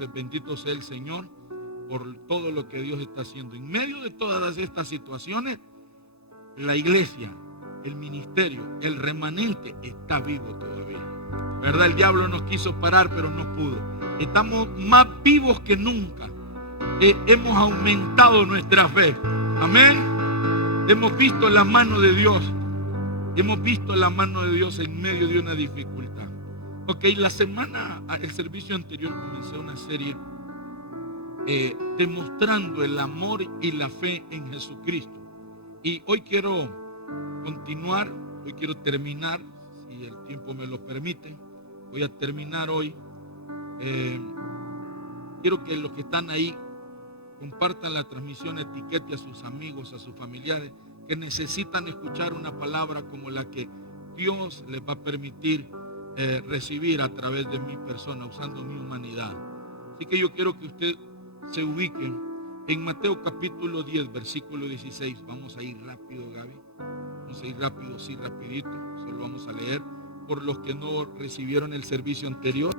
Entonces, bendito sea el Señor por todo lo que Dios está haciendo. En medio de todas estas situaciones, la iglesia, el ministerio, el remanente está vivo todavía. ¿Verdad? El diablo nos quiso parar, pero no pudo. Estamos más vivos que nunca. Hemos aumentado nuestra fe. Amén. Hemos visto la mano de Dios. Hemos visto la mano de Dios en medio de una dificultad. Ok, la semana, el servicio anterior comencé una serie demostrando el amor y la fe en Jesucristo. Y hoy quiero continuar, hoy quiero terminar, si el tiempo me lo permite. Voy a terminar hoy. Quiero que los que están ahí compartan la transmisión, etiquete a sus amigos, a sus familiares que necesitan escuchar una palabra como la que Dios les va a permitir recibir a través de mi persona, usando mi humanidad. Así que yo quiero que usted se ubique en Mateo capítulo 10, versículo 16. Vamos a ir rápido, Gaby. Vamos a ir rápido, sí, rapidito. Solo vamos a leer por los que no recibieron el servicio anterior,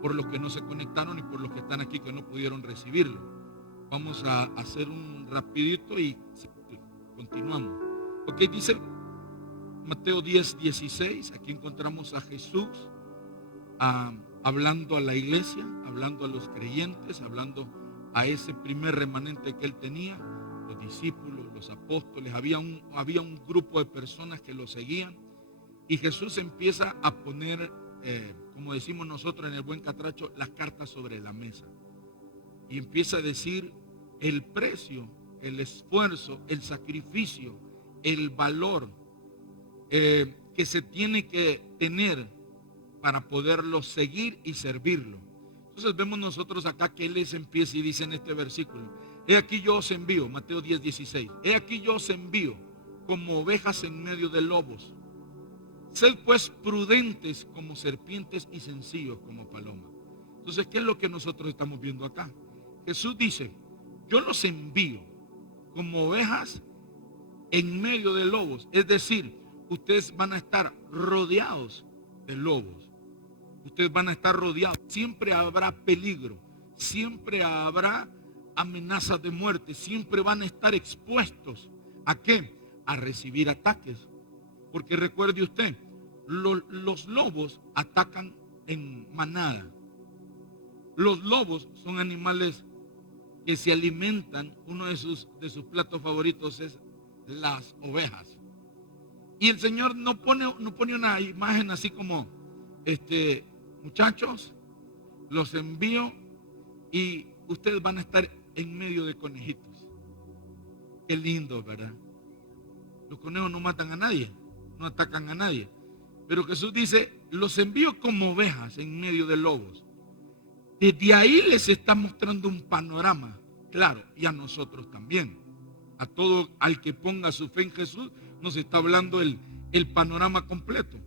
por los que no se conectaron y por los que están aquí que no pudieron recibirlo. Vamos a hacer un rapidito y continuamos. Ok, dice Mateo 10, 16. Aquí encontramos a Jesús hablando a la iglesia, hablando a los creyentes, hablando a ese primer remanente que él tenía, los discípulos, los apóstoles. Había un grupo de personas que lo seguían, y Jesús empieza a poner, como decimos nosotros en el buen catracho, las cartas sobre la mesa, y empieza a decir el precio, el esfuerzo, el sacrificio, el valor que se tiene que tener para poderlo seguir y servirlo. Entonces vemos nosotros acá que Él les empieza y dice en este versículo: he aquí yo os envío, Mateo 10, 16, he aquí yo os envío como ovejas en medio de lobos. Sed pues prudentes como serpientes y sencillos como palomas. Entonces, ¿qué es lo que nosotros estamos viendo acá? Jesús dice: yo los envío como ovejas en medio de lobos. Es decir, ustedes van a estar rodeados de lobos. Ustedes van a estar rodeados. Siempre habrá peligro. Siempre habrá amenazas de muerte. Siempre van a estar expuestos. ¿A qué? A recibir ataques. Porque recuerde usted, los lobos atacan en manada. Los lobos son animales que se alimentan. Uno de sus platos favoritos es las ovejas. Y el Señor no pone una imagen así como, muchachos, los envío y ustedes van a estar en medio de conejitos. Qué lindo, ¿verdad? Los conejos no matan a nadie, no atacan a nadie. Pero Jesús dice: los envío como ovejas en medio de lobos. Desde ahí les está mostrando un panorama claro, y a nosotros también. A todo al que ponga su fe en Jesús, nos está hablando el panorama completo.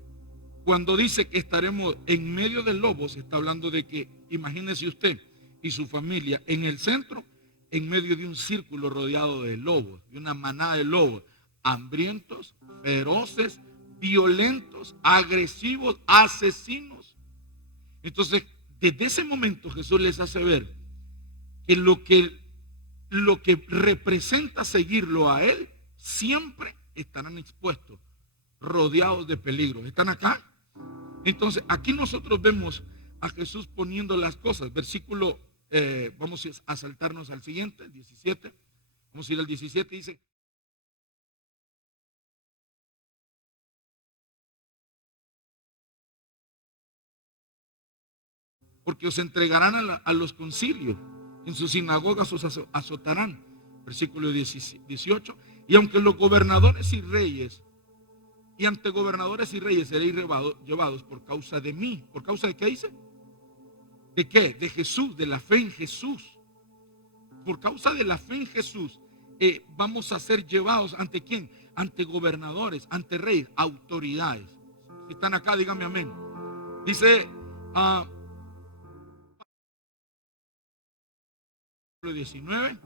Cuando dice que estaremos en medio de lobos, está hablando de que, imagínese usted y su familia en el centro, en medio de un círculo rodeado de lobos, de una manada de lobos, hambrientos, feroces, violentos, agresivos, asesinos. Entonces, desde ese momento Jesús les hace ver que lo que representa seguirlo a Él, siempre estarán expuestos, rodeados de peligros. ¿Están acá? Entonces, aquí nosotros vemos a Jesús poniendo las cosas. Versículo, vamos a saltarnos al siguiente, el 17. Vamos a ir al 17, dice: porque os entregarán a los concilios, en sus sinagogas os azotarán. Versículo 18. Y aunque los gobernadores y reyes, y ante gobernadores y reyes seréis llevados por causa de mí. ¿Por causa de qué dice? ¿De qué? De Jesús, de la fe en Jesús. Por causa de la fe en Jesús, vamos a ser llevados ¿ante quién? Ante gobernadores, ante reyes, autoridades. Si están acá, díganme amén. Dice 19,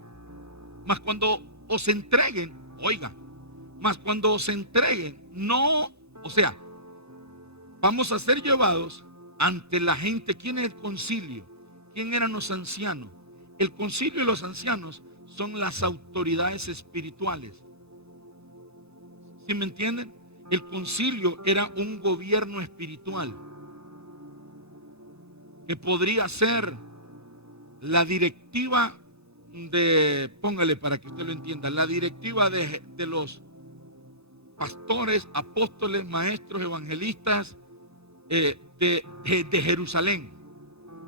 mas cuando os entreguen, oiga, mas cuando os entreguen, no, o sea, vamos a ser llevados ante la gente. ¿Quién es el concilio? ¿Quién eran los ancianos? El concilio y los ancianos son las autoridades espirituales. ¿Sí me entienden? El concilio era un gobierno espiritual que podría ser la directiva póngale para que usted lo entienda, la directiva de los pastores, apóstoles, maestros, evangelistas de Jerusalén.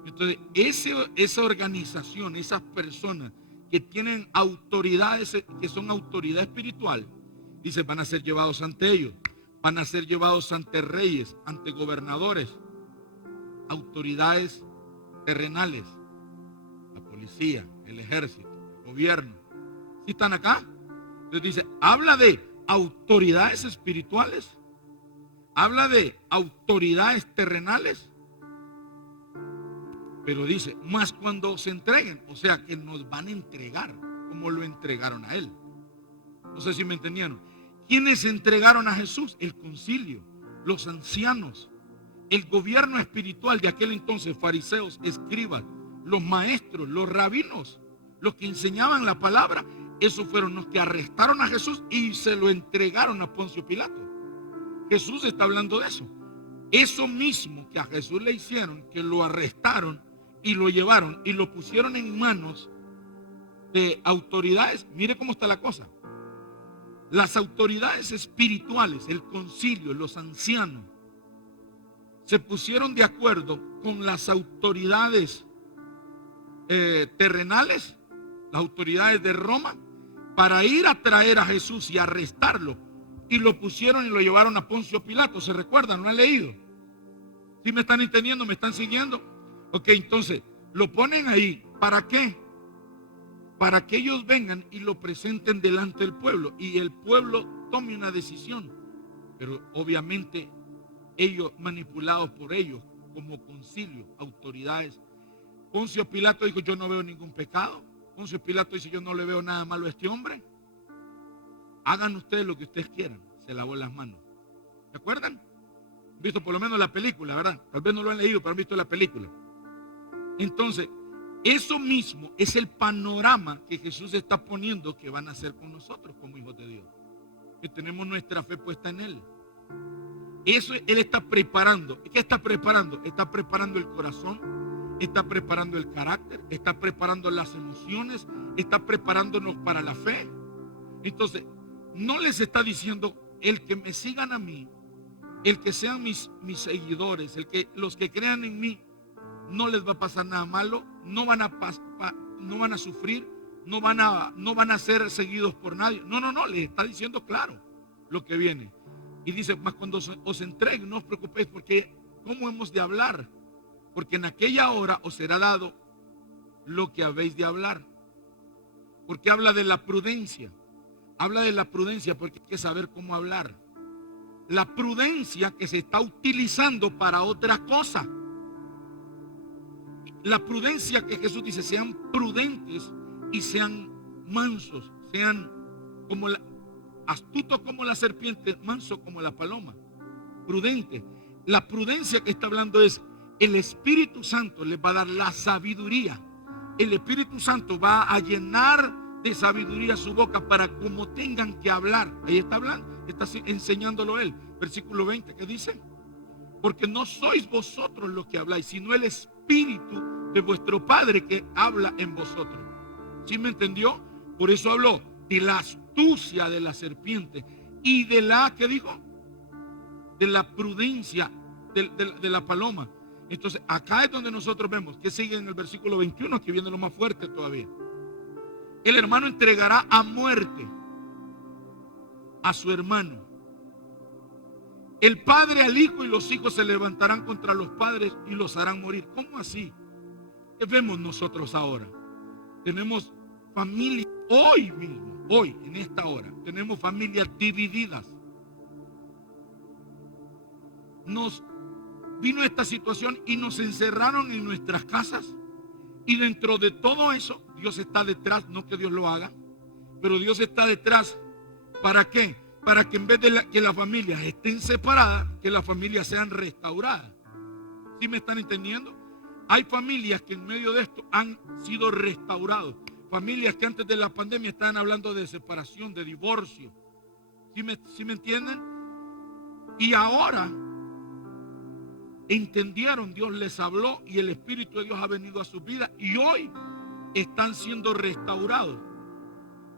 Entonces, esa organización, esas personas que tienen autoridades, que son autoridad espiritual, dice, van a ser llevados ante ellos, van a ser llevados ante reyes, ante gobernadores, autoridades terrenales, la policía, el ejército, el gobierno. ¿Sí están acá? Entonces dice, habla de autoridades espirituales, habla de autoridades terrenales, pero dice, más cuando se entreguen, o sea que nos van a entregar como lo entregaron a él. No sé si me entendieron. ¿Quiénes entregaron a Jesús? El concilio, los ancianos, el gobierno espiritual de aquel entonces, fariseos, escribas, los maestros, los rabinos, los que enseñaban la palabra. Esos fueron los que arrestaron a Jesús y se lo entregaron a Poncio Pilato. Jesús está hablando de eso. Eso mismo que a Jesús le hicieron, que lo arrestaron y lo llevaron y lo pusieron en manos de autoridades. Mire cómo está la cosa. Las autoridades espirituales, el concilio, los ancianos, se pusieron de acuerdo con las autoridades terrenales, las autoridades de Roma, para ir a traer a Jesús y arrestarlo. Y lo pusieron y lo llevaron a Poncio Pilato. ¿Se recuerdan? ¿No han leído? ¿Sí me están entendiendo? ¿Me están siguiendo? Ok, entonces, lo ponen ahí. ¿Para qué? Para que ellos vengan y lo presenten delante del pueblo. Y el pueblo tome una decisión. Pero obviamente, ellos manipulados por ellos, como concilio, autoridades. Poncio Pilato dijo, yo no veo ningún pecado. Poncio Pilato dice, yo no le veo nada malo a este hombre. Hagan ustedes lo que ustedes quieran. Se lavó las manos. ¿Se acuerdan? Han visto por lo menos la película, ¿verdad? Tal vez no lo han leído, pero han visto la película. Entonces, eso mismo es el panorama que Jesús está poniendo que van a hacer con nosotros como hijos de Dios. Que tenemos nuestra fe puesta en Él. Eso Él está preparando. ¿Qué está preparando? Está preparando el corazón. Está preparando el carácter, está preparando las emociones, está preparándonos para la fe. Entonces, no les está diciendo, el que me sigan a mí, el que sean mis seguidores, los que crean en mí, no les va a pasar nada malo, no van a sufrir, no van a ser seguidos por nadie. No, les está diciendo claro lo que viene. Y dice, más cuando os entreguen, no os preocupéis, porque ¿cómo hemos de hablar? Porque en aquella hora os será dado lo que habéis de hablar. Porque habla de la prudencia. Habla de la prudencia porque hay que saber cómo hablar. La prudencia que se está utilizando para otra cosa. La prudencia que Jesús dice, sean prudentes y sean mansos. Sean como astutos como la serpiente, mansos como la paloma. Prudente. La prudencia que está hablando es, el Espíritu Santo les va a dar la sabiduría. El Espíritu Santo va a llenar de sabiduría su boca para como tengan que hablar. Ahí está hablando, está enseñándolo él. Versículo 20, ¿qué dice? Porque no sois vosotros los que habláis, sino el Espíritu de vuestro Padre que habla en vosotros. ¿Sí me entendió? Por eso habló de la astucia de la serpiente y de la, ¿qué dijo? De la prudencia de la paloma. Entonces, acá es donde nosotros vemos que sigue en el versículo 21, que viene lo más fuerte todavía. El hermano entregará a muerte a su hermano. El padre al hijo y los hijos se levantarán contra los padres y los harán morir. ¿Cómo así? ¿Qué vemos nosotros ahora? Tenemos familias, hoy mismo, hoy, en esta hora, tenemos familias divididas. Nos vino esta situación y nos encerraron en nuestras casas. Y dentro de todo eso, Dios está detrás, no que Dios lo haga, pero Dios está detrás. ¿Para qué? Para que en vez de que las familias estén separadas, que las familias sean restauradas. ¿Sí me están entendiendo? hay familias que en medio de esto han sido restaurados. Familias que antes de la pandemia estaban hablando de separación, de divorcio. ¿Sí me entienden? Y ahora entendieron, Dios les habló y el Espíritu de Dios ha venido a su vida y hoy están siendo restaurados.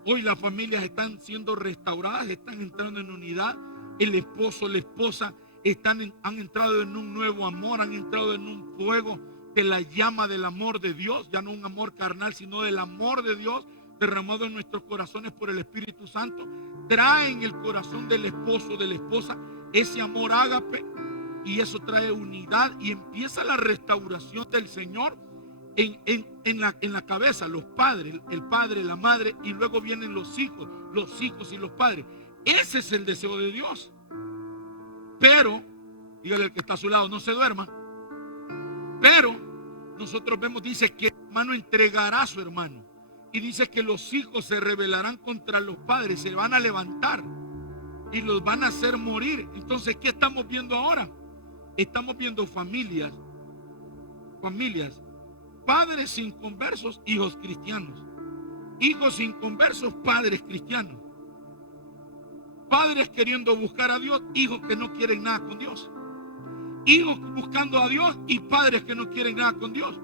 Hoy las familias están siendo restauradas, están entrando en unidad. El esposo, la esposa han entrado en un nuevo amor, han entrado en un fuego de la llama del amor de Dios, ya no un amor carnal, sino del amor de Dios derramado en nuestros corazones por el Espíritu Santo. Trae en el corazón del esposo, de la esposa, ese amor ágape, y eso trae unidad y empieza la restauración del Señor en la cabeza, los padres, el padre, la madre, y luego vienen los hijos y los padres. Ese es el deseo de Dios. Pero, dígale al que está a su lado, no se duerma. Pero nosotros vemos, dice que el hermano entregará a su hermano. Y dice que los hijos se rebelarán contra los padres, se van a levantar y los van a hacer morir. Entonces, ¿qué estamos viendo ahora? Estamos viendo familias, padres inconversos, hijos cristianos. Hijos inconversos, padres cristianos. Padres queriendo buscar a Dios, hijos que no quieren nada con Dios. Hijos buscando a Dios y padres que no quieren nada con Dios.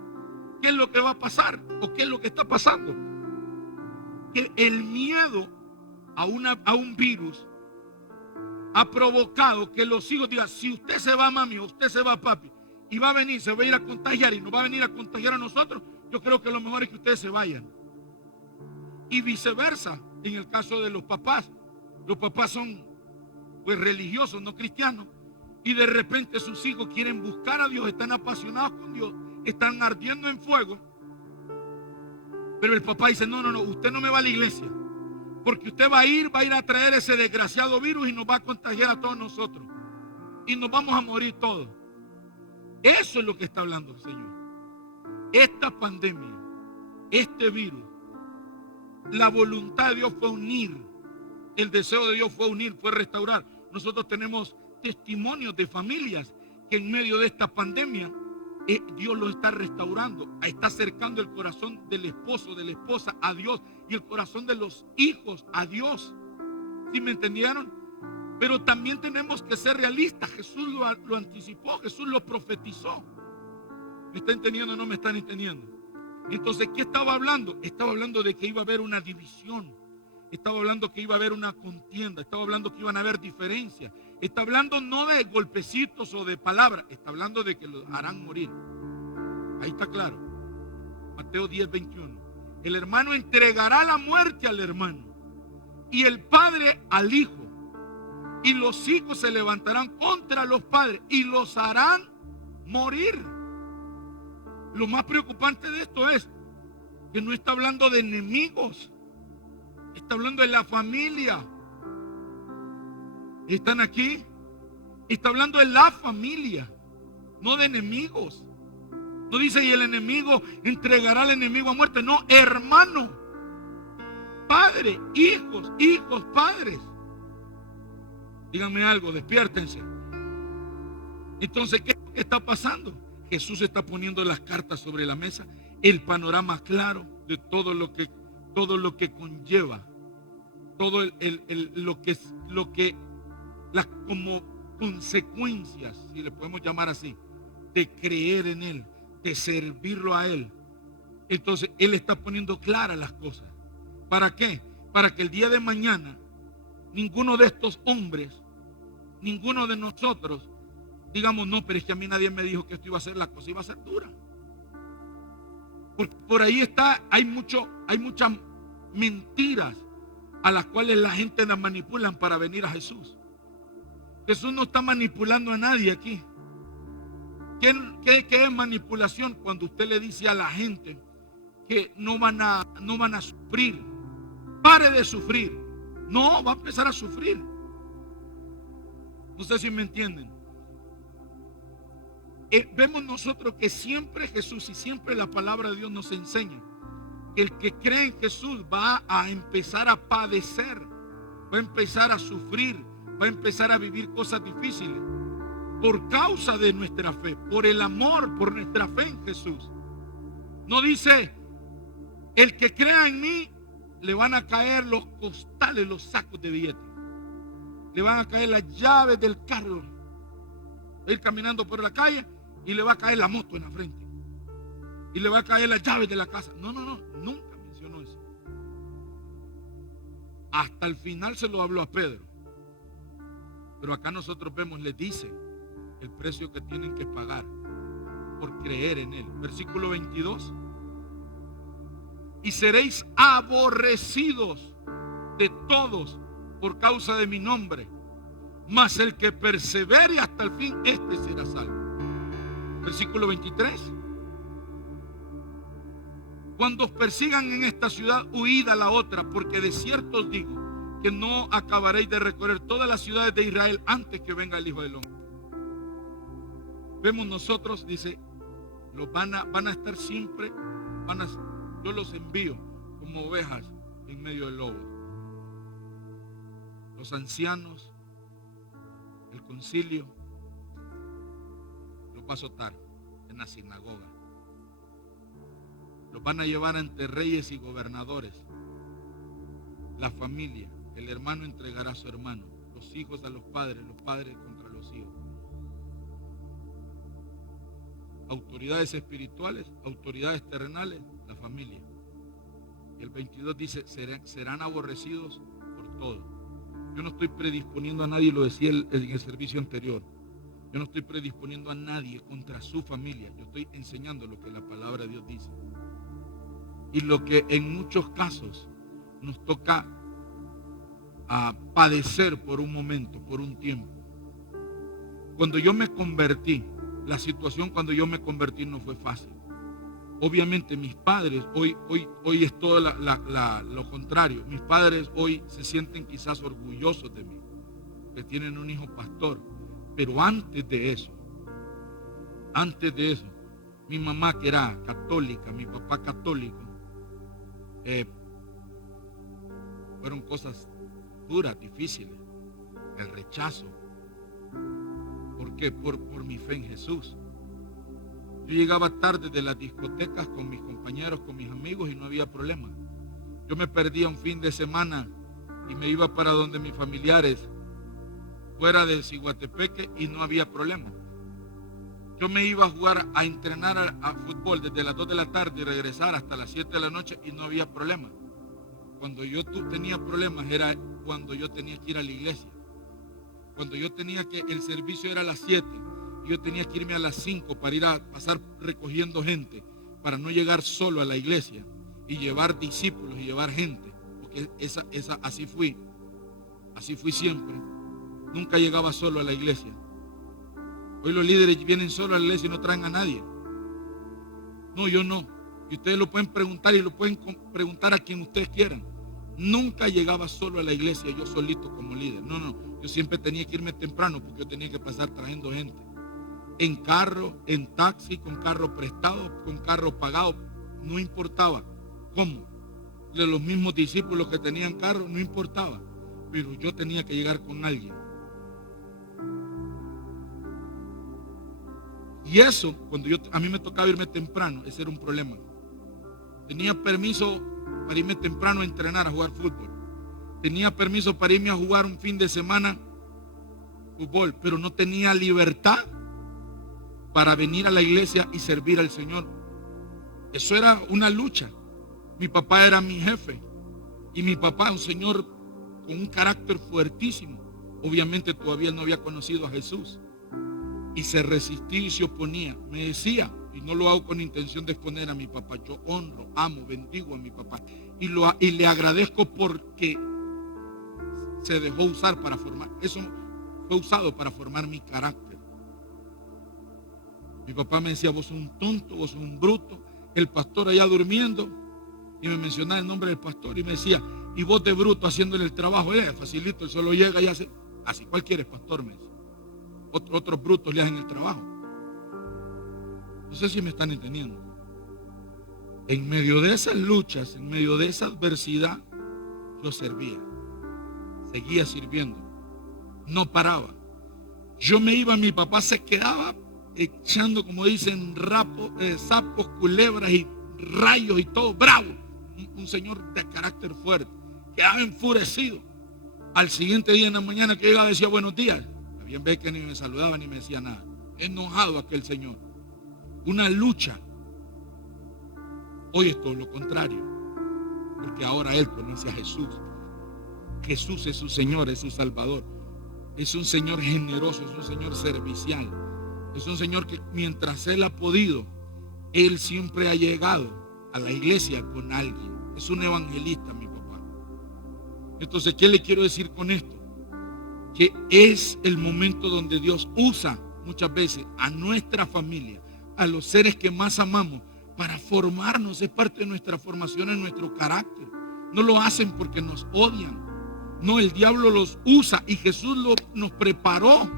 ¿Qué es lo que va a pasar? ¿O qué es lo que está pasando? Que el miedo a un virus ha provocado que los hijos digan, si usted se va, mami, o usted se va, papi, y va a venir, se va a ir a contagiar y nos va a venir a contagiar a nosotros, yo creo que lo mejor es que ustedes se vayan. Y viceversa, en el caso de los papás son pues religiosos, no cristianos, y de repente sus hijos quieren buscar a Dios, están apasionados con Dios, están ardiendo en fuego, pero el papá dice, no, usted no me va a la iglesia, porque usted va a ir a traer ese desgraciado virus y nos va a contagiar a todos nosotros, y nos vamos a morir todos. Eso es lo que está hablando el Señor. Esta pandemia, este virus, la voluntad de Dios fue unir, el deseo de Dios fue unir, fue restaurar. Nosotros tenemos testimonios de familias que en medio de esta pandemia Dios los está restaurando, está acercando el corazón del esposo, de la esposa a Dios y el corazón de los hijos a Dios. ¿Sí me entendieron? Pero también tenemos que ser realistas. Jesús lo anticipó, Jesús lo profetizó. ¿Me está entendiendo o no me están entendiendo? Entonces, ¿qué estaba hablando? Estaba hablando de que iba a haber una división. Estaba hablando que iba a haber una contienda. Estaba hablando que iban a haber diferencias. Está hablando no de golpecitos o de palabras. Está hablando de que los harán morir. Ahí está claro. Mateo 10:21. El hermano entregará la muerte al hermano y el padre al hijo. Y los hijos se levantarán contra los padres y los harán morir. Lo más preocupante de esto es que no está hablando de enemigos. Está hablando de la familia. ¿Están aquí? Está hablando de la familia, no de enemigos. No dice y el enemigo entregará al enemigo a muerte. No, hermano, padre, hijos, padres. Díganme algo, despiértense. Entonces, ¿qué está pasando? Jesús está poniendo las cartas sobre la mesa, el panorama claro de todo lo que conlleva, todo las como consecuencias, si le podemos llamar así, de creer en Él, de servirlo a Él. Entonces, Él está poniendo claras las cosas. ¿Para qué? Para que el día de mañana ninguno de estos hombres, ninguno de nosotros digamos, no, pero es que a mí nadie me dijo que esto iba a ser, la cosa iba a ser dura. Porque por ahí hay muchas mentiras a las cuales la gente las manipulan para venir a Jesús. Jesús no está manipulando a nadie aquí. ¿Qué es manipulación? Cuando usted le dice a la gente que no van a sufrir. Pare de sufrir. No, va a empezar a sufrir. No sé si me entienden. Vemos nosotros que siempre Jesús y siempre la palabra de Dios nos enseña que el que cree en Jesús va a empezar a padecer, va a empezar a sufrir, va a empezar a vivir cosas difíciles. por causa de nuestra fe, por el amor, por nuestra fe en Jesús. No dice, el que crea en mí, le van a caer los costales, los sacos de billetes. Le van a caer las llaves del carro. Va a ir caminando por la calle y le va a caer la moto en la frente. Y le va a caer las llaves de la casa. No, nunca mencionó eso. Hasta el final se lo habló a Pedro. Pero acá nosotros vemos, les dice el precio que tienen que pagar por creer en él. Versículo 22. Y seréis aborrecidos de todos por causa de mi nombre, mas el que persevere hasta el fin, este será salvo. Versículo 23. Cuando os persigan en esta ciudad, huid a la otra, porque de cierto os digo que no acabaréis de recorrer todas las ciudades de Israel antes que venga el Hijo del Hombre. Vemos nosotros, dice, van a estar siempre, yo los envío como ovejas en medio del lobo. Los ancianos, el concilio, los va a azotar en la sinagoga. Los van a llevar ante reyes y gobernadores. La familia, el hermano entregará a su hermano, los hijos a los padres contra los hijos. Autoridades espirituales, autoridades terrenales, la familia. Y el 22 dice, serán aborrecidos por todo. Yo no estoy predisponiendo a nadie, lo decía en el servicio anterior. Yo no estoy predisponiendo a nadie contra su familia. Yo estoy enseñando lo que la palabra de Dios dice. Y lo que en muchos casos nos toca a padecer por un momento, por un tiempo. Cuando yo me convertí, la situación cuando yo me convertí no fue fácil. Obviamente mis padres, hoy es todo lo contrario. Mis padres hoy se sienten quizás orgullosos de mí, que tienen un hijo pastor. Pero antes de eso, mi mamá que era católica, mi papá católico, fueron cosas duras, difíciles. El rechazo. ¿Por qué? Por mi fe en Jesús. Yo llegaba tarde de las discotecas con mis compañeros, con mis amigos y no había problema. Yo me perdía un fin de semana y me iba para donde mis familiares, fuera de Ciguatepeque, y no había problema. Yo me iba a jugar, a entrenar a fútbol desde las 2 de la tarde y regresar hasta las 7 de la noche y no había problema. Cuando yo tenía problemas era cuando yo tenía que ir a la iglesia. Cuando yo tenía que, el servicio era a las 7, y yo tenía que irme a las 5 para ir a pasar recogiendo gente, para no llegar solo a la iglesia y llevar discípulos y llevar gente, porque así fui siempre. Nunca llegaba solo a la iglesia. Hoy los líderes vienen solo a la iglesia y no traen a nadie. No, yo no. Y ustedes lo pueden preguntar y lo pueden preguntar a quien ustedes quieran. Nunca llegaba solo a la iglesia yo solito como líder. No. Yo siempre tenía que irme temprano porque yo tenía que pasar trayendo gente. En carro, en taxi, con carro prestado, con carro pagado. No importaba cómo. De los mismos discípulos que tenían carro, no importaba. Pero yo tenía que llegar con alguien. Y eso, cuando a mí me tocaba irme temprano, ese era un problema. Tenía permiso para irme temprano a entrenar, a jugar fútbol. Tenía permiso para irme a jugar un fin de semana fútbol, pero no tenía libertad para venir a la iglesia y servir al Señor. Eso era una lucha. Mi papá era mi jefe y mi papá, un señor con un carácter fuertísimo. Obviamente todavía no había conocido a Jesús. Y se resistía y se oponía. Me decía, y no lo hago con intención de exponer a mi papá, yo honro, amo, bendigo a mi papá. Y le agradezco porque se dejó usar para formar. Eso fue usado para formar mi carácter. Mi papá me decía, vos sos un tonto, vos sos un bruto. El pastor allá durmiendo, y me mencionaba el nombre del pastor y me decía, y vos de bruto haciéndole el trabajo, facilito, él solo llega y hace, así cualquiera es pastor, me decía. Otros brutos le hacen el trabajo. No sé si me están entendiendo. En medio de esas luchas, en medio de esa adversidad, yo servía. Seguía sirviendo. No paraba. Yo me iba, mi papá se quedaba echando, como dicen, sapos, culebras y rayos y todo, bravo. Un señor de carácter fuerte, quedaba enfurecido. Al siguiente día en la mañana que llegaba decía buenos días. Bien ve que ni me saludaba ni me decía nada. Enojado aquel señor. Una lucha. Hoy es todo lo contrario, porque ahora él conoce a Jesús. Jesús es su Señor, es su Salvador. Es un Señor generoso, es un Señor servicial. Es un Señor que mientras él ha podido, él siempre ha llegado a la iglesia con alguien. Es un evangelista, mi papá. Entonces, ¿qué le quiero decir con esto? Que es el momento donde Dios usa muchas veces a nuestra familia, a los seres que más amamos, para formarnos. Es parte de nuestra formación en nuestro carácter. No lo hacen porque nos odian. No, el diablo los usa y Jesús nos preparó.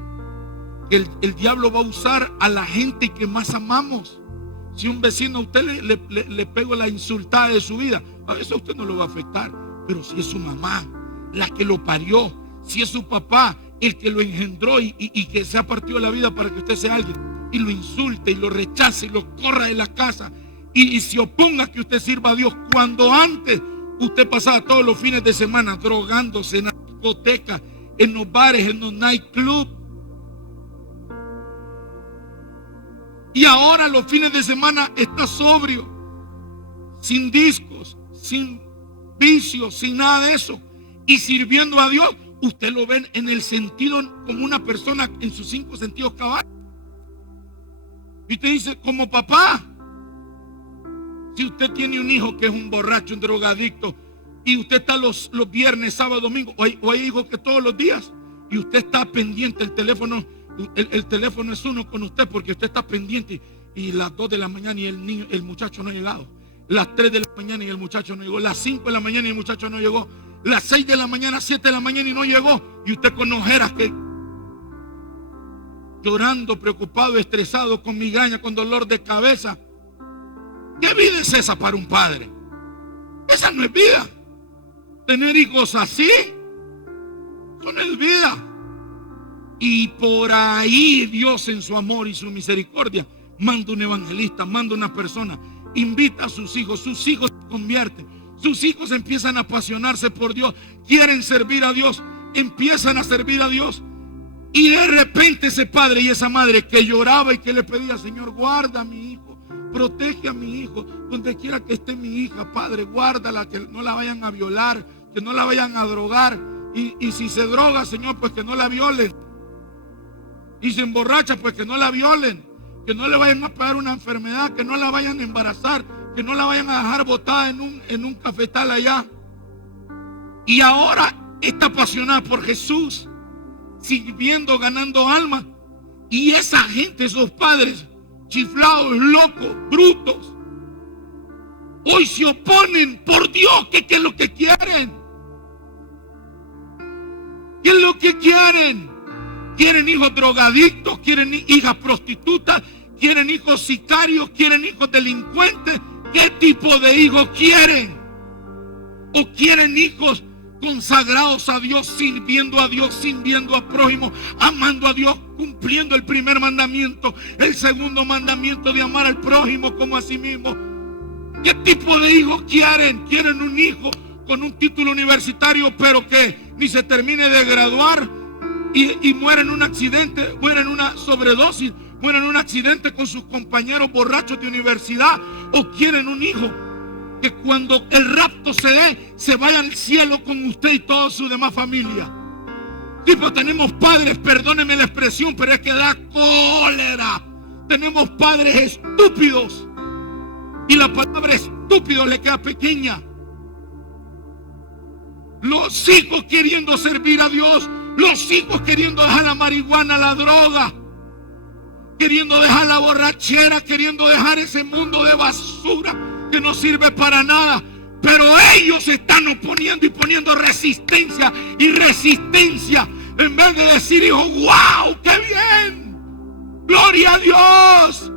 El diablo va a usar a la gente que más amamos. Si un vecino a usted le pegó la insultada de su vida, a veces a usted no lo va a afectar. Pero si es su mamá, la que lo parió, si es su papá, el que lo engendró y que se ha partido la vida para que usted sea alguien, y lo insulte y lo rechace y lo corra de la casa y se oponga a que usted sirva a Dios, cuando antes usted pasaba todos los fines de semana drogándose en la discoteca, en los bares, en los nightclubs, y ahora los fines de semana está sobrio, sin discos, sin vicios, sin nada de eso, y sirviendo a Dios. Usted lo ve en el sentido como una persona en sus 5 sentidos cabales. Y usted dice, como papá, si usted tiene un hijo que es un borracho, un drogadicto, y usted está los viernes, sábado, domingo, o hay hijos que todos los días, y usted está pendiente, el teléfono es uno con usted, porque usted está pendiente, y las 2 de la mañana y el muchacho no ha llegado, las 3 de la mañana y el muchacho no llegó, las 5 de la mañana y el muchacho no llegó, las 6 de la mañana, 7 de la mañana y no llegó, y usted con ojeras, que llorando, preocupado, estresado, con migraña, con dolor de cabeza. ¿Qué vida es esa para un padre? Esa no es vida. Tener hijos así, eso no es vida. Y por ahí Dios, en su amor y su misericordia, manda un evangelista, manda una persona, invita a sus hijos se convierten, sus hijos empiezan a apasionarse por Dios, quieren servir a Dios, empiezan a servir a Dios. Y de repente ese padre y esa madre que lloraba y que le pedía, Señor, guarda a mi hijo, protege a mi hijo, donde quiera que esté mi hija, Padre, guárdala, que no la vayan a violar, que no la vayan a drogar, y si se droga, Señor, pues que no la violen, y se emborracha, pues que no la violen, que no le vayan a pegar una enfermedad, que no la vayan a embarazar, que no la vayan a dejar botada en un cafetal allá. Y ahora está apasionada por Jesús, sirviendo, ganando almas. Y esa gente, esos padres chiflados, locos, brutos, hoy se oponen por Dios. ¿Qué es lo que quieren? ¿Qué es lo que quieren? Quieren hijos drogadictos, quieren hijas prostitutas, quieren hijos sicarios, quieren hijos delincuentes. ¿Qué tipo de hijos quieren? ¿O quieren hijos consagrados a Dios, sirviendo a prójimo, amando a Dios, cumpliendo el primer mandamiento, el segundo mandamiento de amar al prójimo como a sí mismo? ¿Qué tipo de hijos quieren? ¿Quieren un hijo con un título universitario, pero que ni se termine de graduar y muere en un accidente, muere en una sobredosis, muere en un accidente con sus compañeros borrachos de universidad? ¿O quieren un hijo que cuando el rapto se dé, se vaya al cielo con usted y toda su demás familia? Tipo, tenemos padres, perdónenme la expresión, pero es que da cólera. Tenemos padres estúpidos, y la palabra estúpido le queda pequeña. Los hijos queriendo servir a Dios, los hijos queriendo dejar la marihuana, la droga, queriendo dejar la borrachera, queriendo dejar ese mundo de basura que no sirve para nada. Pero ellos se están oponiendo y poniendo resistencia y resistencia, en vez de decir, hijo, wow, qué bien, gloria a Dios,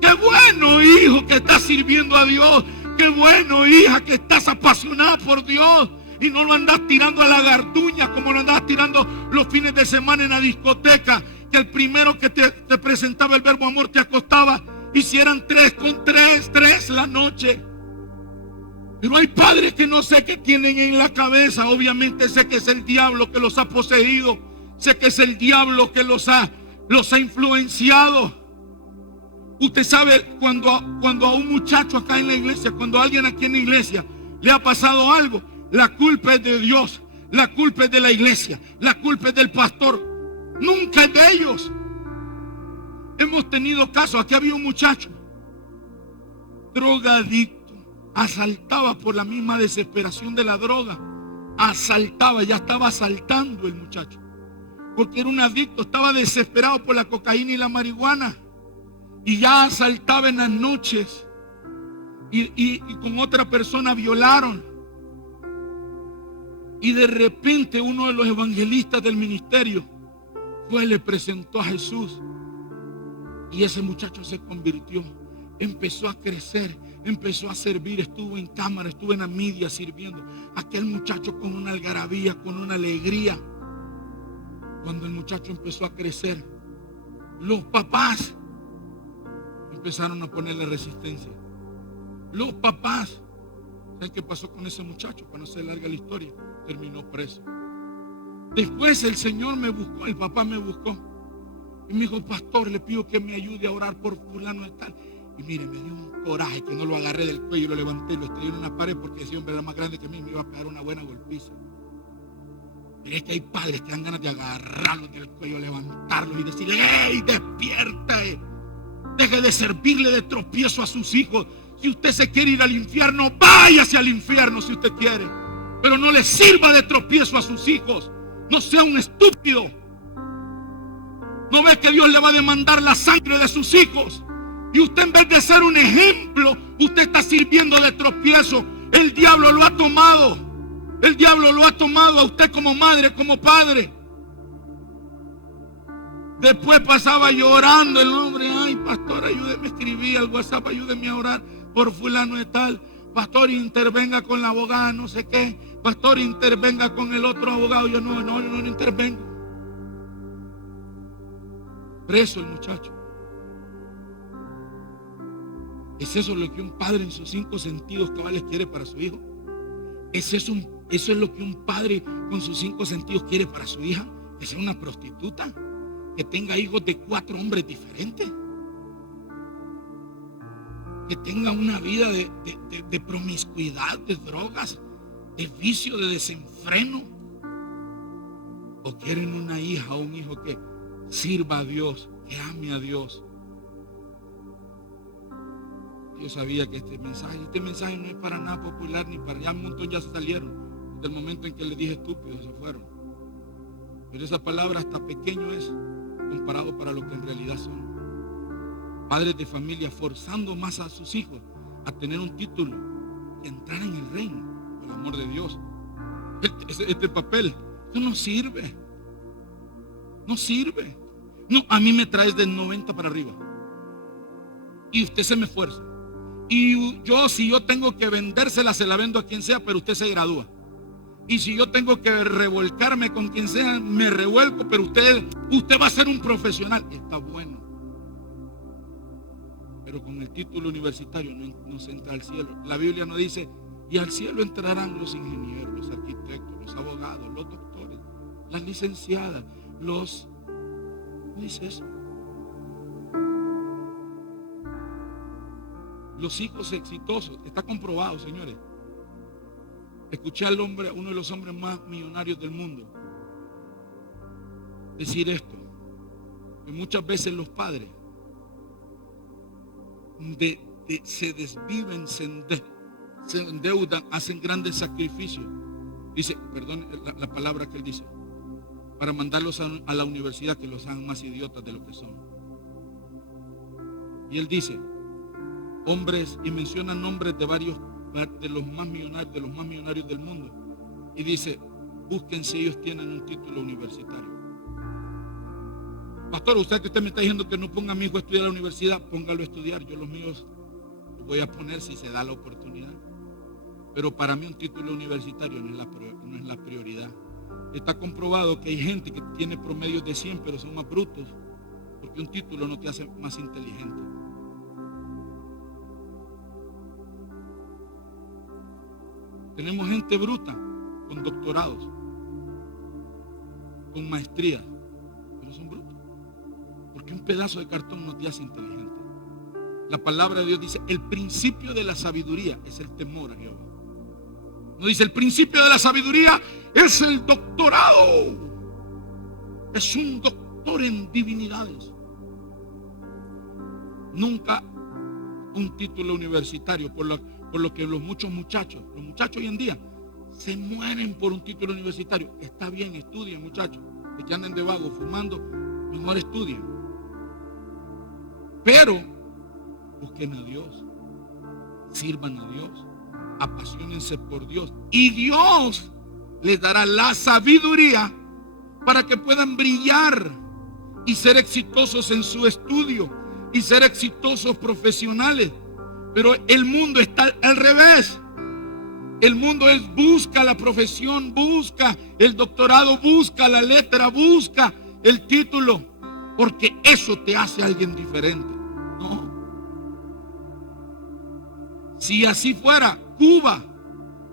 qué bueno, hijo, que estás sirviendo a Dios, qué bueno, hija, que estás apasionada por Dios. y no lo andas tirando a la garduña como lo andas tirando los fines de semana en la discoteca, que el primero que te presentaba el verbo amor te acostaba, y si eran 3 con 3 la noche. Pero hay padres que no sé qué tienen en la cabeza. Obviamente sé que es el diablo que los ha poseído, sé que es el diablo que los ha influenciado. Usted sabe, cuando a un muchacho acá en la iglesia, cuando a alguien aquí en la iglesia le ha pasado algo, la culpa es de Dios, la culpa es de la iglesia, la culpa es del pastor, nunca es de ellos. Hemos tenido casos. Aquí había un muchacho drogadicto, asaltaba por la misma desesperación de la droga, asaltaba, ya estaba asaltando el muchacho, porque era un adicto, estaba desesperado por la cocaína y la marihuana, y ya asaltaba en las noches, y con otra persona violaron, y de repente uno de los evangelistas del ministerio fue y le presentó a Jesús, y ese muchacho se convirtió, empezó a crecer, empezó a servir, estuvo en cámara, estuvo en la media sirviendo. Aquel muchacho con una algarabía, con una alegría. Cuando el muchacho empezó a crecer, los papás empezaron a ponerle resistencia. Los papás, ¿saben qué pasó con ese muchacho? Para no se larga la historia, terminó preso. Después el Señor me buscó, el papá me buscó y me dijo: pastor, le pido que me ayude a orar por fulano de tal. Y mire, me dio un coraje que no lo agarré del cuello, lo levanté y lo estrellé en una pared, porque ese hombre era más grande que mí, me iba a pegar una buena golpiza. Pero es que hay padres que dan ganas de agarrarlos del cuello, levantarlos y decirle: ¡hey, despierta! Deje de servirle de tropiezo a sus hijos. Si usted se quiere ir al infierno, váyase al infierno si usted quiere, pero no le sirva de tropiezo a sus hijos. No sea un estúpido. ¿No ve que Dios le va a demandar la sangre de sus hijos? Y usted, en vez de ser un ejemplo, usted está sirviendo de tropiezo. El diablo lo ha tomado. El diablo lo ha tomado a usted como madre, como padre. Después pasaba llorando el hombre: ay, pastor, ayúdeme, escribí al WhatsApp, ayúdeme a orar por fulano de tal. Pastor, intervenga con la abogada, no sé qué. Pastor, intervenga con el otro abogado. Yo no intervengo. Preso el muchacho. ¿Es eso lo que un padre en sus 5 sentidos cabales quiere para su hijo? ¿Eso es lo que un padre con sus 5 sentidos quiere para su hija? ¿Que sea una prostituta? ¿Que tenga hijos de 4 hombres diferentes? ¿Que tenga una vida de promiscuidad, de drogas, de vicio, de desenfreno? ¿O quieren una hija o un hijo que sirva a Dios, que ame a Dios? Yo sabía que este mensaje no es para nada popular, ni para ya un montón ya se salieron. Desde el momento en que le dije estúpido, se fueron. Pero esa palabra hasta pequeño es comparado para lo que en realidad son. Padres de familia forzando más a sus hijos a tener un título y entrar en el reino, por el amor de Dios. Este papel, eso no sirve. No sirve. No, a mí me traes del 90 para arriba. Y usted se me esfuerza. Y yo, si yo tengo que vendérsela, se la vendo a quien sea, pero usted se gradúa. Y si yo tengo que revolcarme con quien sea, me revuelco, pero usted va a ser un profesional. Está bueno. Pero con el título universitario no se entra al cielo. La Biblia no dice: y al cielo entrarán los ingenieros, los arquitectos, los abogados, los doctores, las licenciadas, no dice eso. Los hijos exitosos, está comprobado, señores. Escuché al hombre, uno de los hombres más millonarios del mundo, decir esto: que muchas veces los padres se desviven, se endeudan, hacen grandes sacrificios. Dice, perdón la palabra que él dice, para mandarlos a la universidad, que los hagan más idiotas de lo que son. Y él dice, hombres, y menciona nombres de varios de los más millonarios del mundo, y dice: busquen si ellos tienen un título universitario. Pastor, usted me está diciendo que no ponga a mi hijo a estudiar a la universidad. Póngalo a estudiar. Yo los míos los voy a poner si se da la oportunidad. Pero para mí un título universitario no es la prioridad. Está comprobado que hay gente que tiene promedios de 100, pero son más brutos, porque un título no te hace más inteligente. Tenemos gente bruta con doctorados, con maestrías, pero son brutos, porque un pedazo de cartón no te hace inteligente. La palabra de Dios dice: el principio de la sabiduría es el temor a Jehová. No dice: el principio de la sabiduría es el doctorado. Es un doctor en divinidades. Nunca un título universitario, por lo que los muchachos hoy en día se mueren por un título universitario. Está bien, estudien, muchachos. De que anden de vago fumando, mejor estudien. Pero busquen a Dios, sirvan a Dios, apasionense por Dios, y Dios les dará la sabiduría para que puedan brillar y ser exitosos en su estudio y ser exitosos profesionales. Pero el mundo está al revés. El mundo busca la profesión, busca el doctorado, busca la letra, busca el título, porque eso te hace alguien diferente. No. Si así fuera, Cuba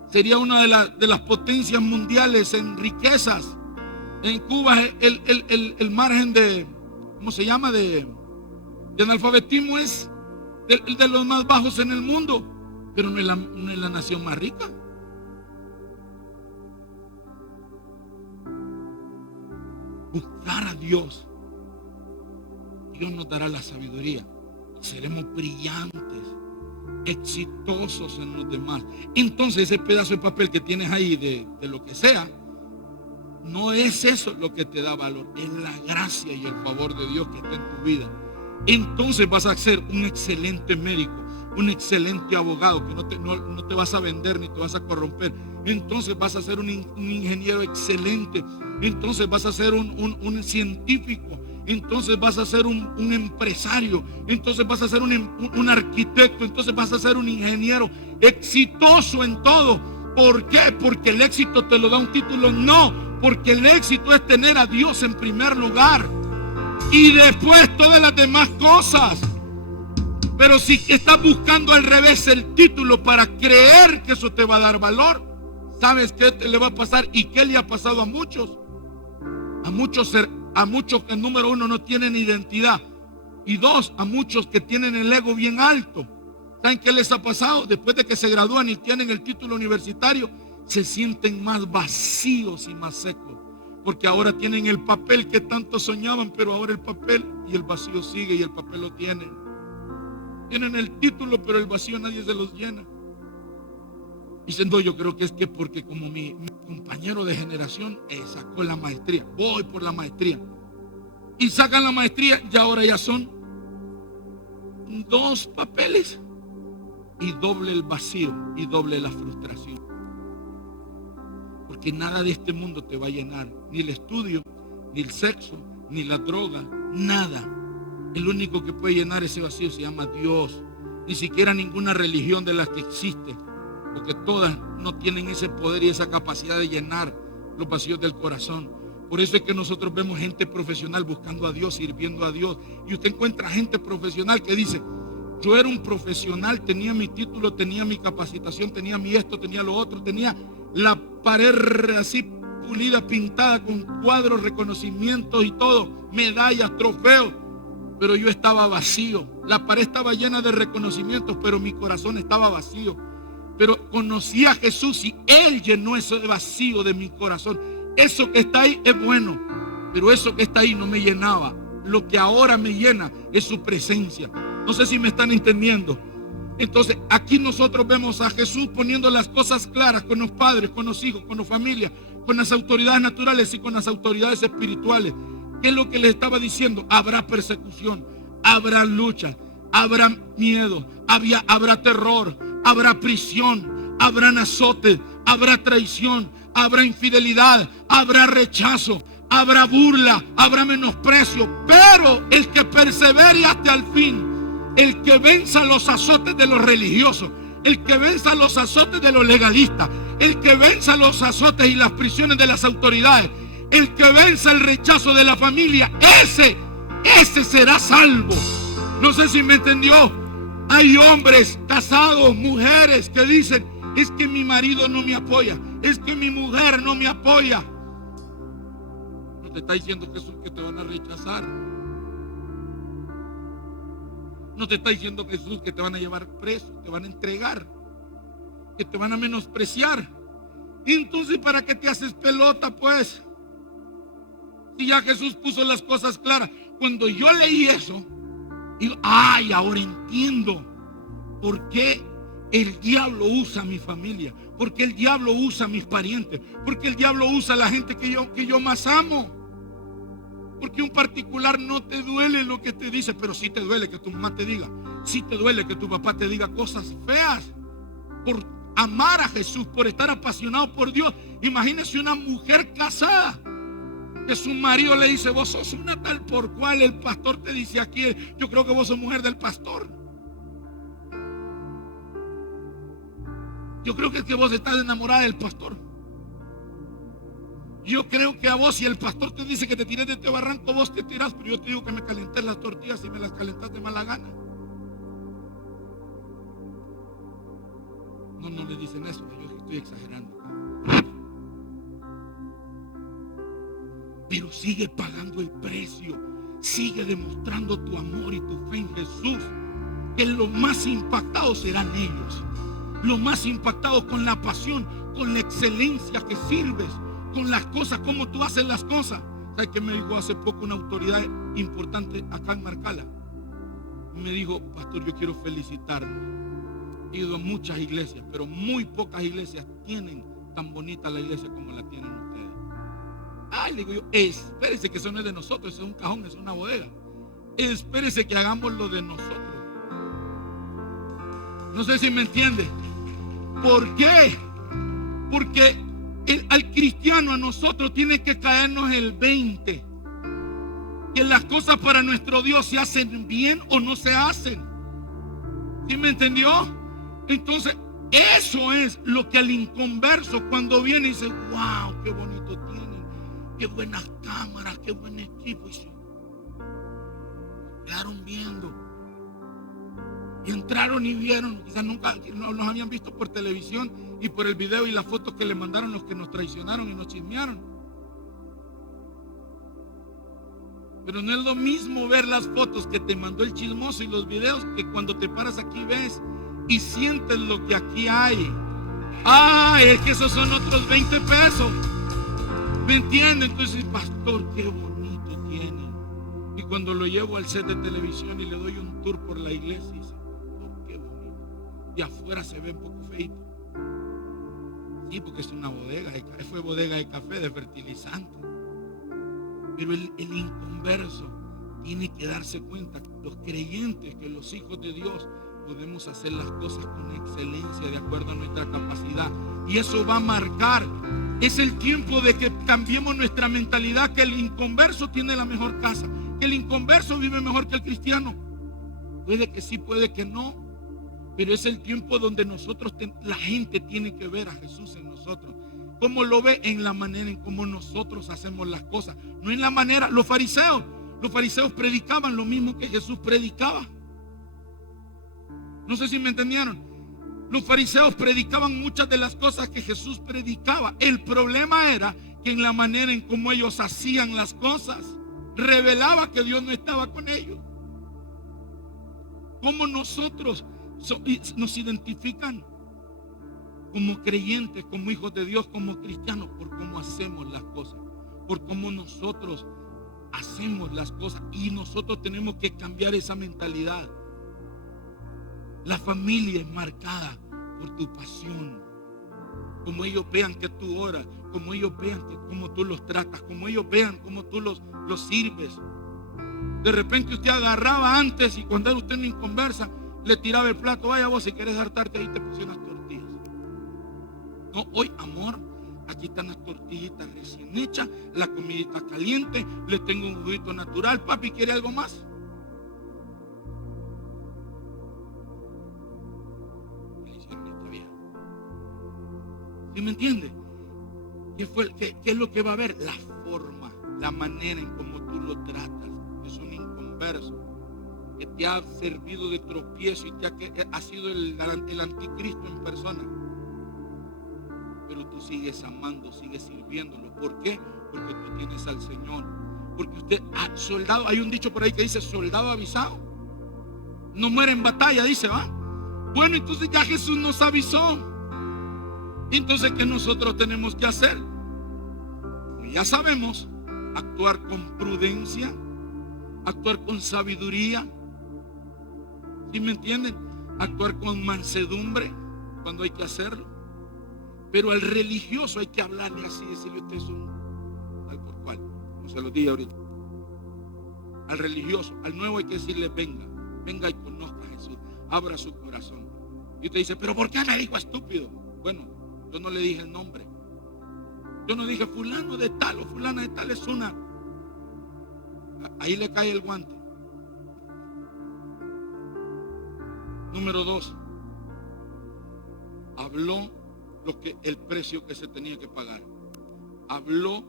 sería una de las potencias mundiales en riquezas. En Cuba el margen de, ¿cómo se llama?, de analfabetismo es de los más bajos en el mundo, pero no es la nación más rica. Buscar a Dios, Dios nos dará la sabiduría. Seremos brillantes, exitosos en los demás. Entonces ese pedazo de papel que tienes ahí de lo que sea, no es eso lo que te da valor, es la gracia y el favor de Dios que está en tu vida. Entonces vas a ser un excelente médico, un excelente abogado, que no te vas a vender ni te vas a corromper. Entonces vas a ser un ingeniero excelente. Entonces vas a ser un científico. Entonces vas a ser un empresario. Entonces vas a ser un arquitecto. Entonces vas a ser un ingeniero exitoso en todo. ¿Por qué? Porque el éxito te lo da un título. No, porque el éxito es tener a Dios en primer lugar y después todas las demás cosas. Pero si estás buscando al revés el título para creer que eso te va a dar valor, ¿sabes qué te le va a pasar? ¿Y qué le ha pasado a muchos? A muchos que, número uno, no tienen identidad, y dos, a muchos que tienen el ego bien alto. ¿Saben qué les ha pasado? Después de que se gradúan y tienen el título universitario, se sienten más vacíos y más secos, porque ahora tienen el papel que tanto soñaban, pero ahora el papel y el vacío sigue, y el papel lo tienen. Tienen el título, pero el vacío nadie se los llena. Dicen: no, yo creo que es que porque como mi compañero de generación sacó la maestría, voy por la maestría. Y sacan la maestría y ahora ya son 2 papeles. Y doble el vacío y doble la frustración. Porque nada de este mundo te va a llenar. Ni el estudio, ni el sexo, ni la droga, nada. El único que puede llenar ese vacío se llama Dios. Ni siquiera ninguna religión de las que existe, porque todas no tienen ese poder y esa capacidad de llenar los vacíos del corazón. Por eso es que nosotros vemos gente profesional buscando a Dios, sirviendo a Dios. Y usted encuentra gente profesional que dice: yo era un profesional, tenía mi título, tenía mi capacitación, tenía mi esto, tenía lo otro, tenía la pared así pulida, pintada con cuadros, reconocimientos y todo, medallas, trofeos, pero yo estaba vacío. La pared estaba llena de reconocimientos, pero mi corazón estaba vacío. Pero conocí a Jesús y Él llenó ese vacío de mi corazón. Eso que está ahí es bueno, pero eso que está ahí no me llenaba. Lo que ahora me llena es su presencia. No sé si me están entendiendo. Entonces aquí nosotros vemos a Jesús poniendo las cosas claras con los padres, con los hijos, con la familia, con las autoridades naturales y con las autoridades espirituales. ¿Qué es lo que les estaba diciendo? Habrá persecución, habrá lucha, habrá miedo, habrá terror, habrá prisión, habrá azotes, habrá traición, habrá infidelidad, habrá rechazo, habrá burla, habrá menosprecio. Pero el que persevere hasta el fin, el que venza los azotes de los religiosos, el que venza los azotes de los legalistas, el que venza los azotes y las prisiones de las autoridades, el que venza el rechazo de la familia, ese será salvo. No sé si me entendió. Hay hombres casados, mujeres que dicen: es que mi marido no me apoya, es que mi mujer no me apoya. No te está diciendo Jesús que te van a rechazar. No te está diciendo Jesús que te van a llevar preso, te van a entregar, que te van a menospreciar. Entonces, ¿para qué te haces pelota, pues? Si ya Jesús puso las cosas claras. Cuando yo leí eso, digo: ay, ahora entiendo por qué el diablo usa a mi familia, por qué el diablo usa a mis parientes, por qué el diablo usa a la gente que yo más amo. Porque un particular no te duele lo que te dice, pero sí te duele que tu mamá te diga, sí te duele que tu papá te diga cosas feas. Por amar a Jesús, por estar apasionado por Dios. Imagínese una mujer casada que su marido le dice: vos sos una tal por cual, el pastor te dice aquí, yo creo que vos sos mujer del pastor. Yo creo que es que vos estás enamorada del pastor. Yo creo que a vos, si el pastor te dice que te tires de este barranco, vos te tirás, pero yo te digo que me calenté las tortillas y me las calentas de mala gana. No le dicen eso, yo estoy exagerando. Pero sigue pagando el precio, sigue demostrando tu amor y tu fe en Jesús, que los más impactados serán ellos, los más impactados con la pasión, con la excelencia que sirves, con las cosas, como tú haces las cosas. ¿Sabes qué me dijo hace poco una autoridad importante acá en Marcala? Me dijo: pastor, yo quiero felicitarlo. He ido a muchas iglesias, pero muy pocas iglesias tienen tan bonita la iglesia como la tienen ustedes. Ay, le digo yo: espérese, que eso no es de nosotros, eso es un cajón, eso es una bodega. Espérese que hagamos lo de nosotros. No sé si me entiende. ¿Por qué? Porque al cristiano, a nosotros, tiene que caernos el 20. Que las cosas para nuestro Dios se hacen bien o no se hacen. ¿Sí me entendió? Entonces, eso es lo que al inconverso, cuando viene y dice: wow, qué bonito tienen, qué buenas cámaras, qué buen equipo, y se quedaron viendo y entraron y vieron. Quizás nunca nos habían visto por televisión y por el video y las fotos que le mandaron los que nos traicionaron y nos chismearon. Pero no es lo mismo ver las fotos que te mandó el chismoso y los videos, que cuando te paras aquí ves y sientes lo que aquí hay. Es que esos son otros 20 pesos. ¿Me entiendes? Entonces, pastor, qué bonito tiene. Y cuando lo llevo al set de televisión y le doy un tour por la iglesia, dice: oh, qué bonito. Y afuera se ve un poco feito. Sí, porque es una bodega, fue bodega de café, de fertilizante. Pero el inconverso tiene que darse cuenta, los creyentes, que los hijos de Dios podemos hacer las cosas con excelencia, de acuerdo a nuestra capacidad. Y eso va a marcar. Es el tiempo de que cambiemos nuestra mentalidad, que el inconverso tiene la mejor casa, que el inconverso vive mejor que el cristiano. Puede que sí, puede que no. Pero es el tiempo donde la gente tiene que ver a Jesús en nosotros. ¿Cómo lo ve? En la manera en cómo nosotros hacemos las cosas. No en la manera. Los fariseos predicaban lo mismo que Jesús predicaba. No sé si me entendieron. Los fariseos predicaban muchas de las cosas que Jesús predicaba. El problema era que en la manera en cómo ellos hacían las cosas, revelaba que Dios no estaba con ellos. ¿Cómo nosotros nos identifican como creyentes, como hijos de Dios, como cristianos? Por cómo hacemos las cosas, por cómo nosotros hacemos las cosas. Y nosotros tenemos que cambiar esa mentalidad. La familia es marcada por tu pasión. Como ellos vean que tú oras, como ellos vean cómo tú los tratas, como ellos vean cómo tú los sirves. De repente usted agarraba antes, y cuando era usted en inconversa, le tiraba el plato: vaya vos, si quieres hartarte, ahí te puse unas tortillas. No, hoy, amor, aquí están las tortillitas recién hechas, la comidita caliente, le tengo un juguito natural. Papi, ¿quiere algo más? ¿Sí me entiende? ¿Qué es lo que va a haber? La forma, la manera en cómo tú lo tratas. Es un inconverso que te ha servido de tropiezo y ha sido el anticristo en persona. Pero tú sigues amando, sigues sirviéndolo. ¿Por qué? Porque tú tienes al Señor. Porque usted, soldado, hay un dicho por ahí que dice: soldado avisado no muere en batalla, dice, ¿va? Bueno, entonces ya Jesús nos avisó. Entonces, ¿qué nosotros tenemos que hacer? Pues ya sabemos, actuar con prudencia, actuar con sabiduría. ¿Sí me entienden? Actuar con mansedumbre cuando hay que hacerlo. Pero al religioso hay que hablarle así, decirle: usted es un tal por cual. No se lo dije ahorita. Al religioso, al nuevo hay que decirle: venga y conozca a Jesús, abra su corazón. Y usted dice: pero ¿por qué me dijo estúpido? Bueno, yo no le dije el nombre. Yo no dije fulano de tal o fulana de tal es una. Ahí le cae el guante. Número 2. Habló el precio que se tenía que pagar. Habló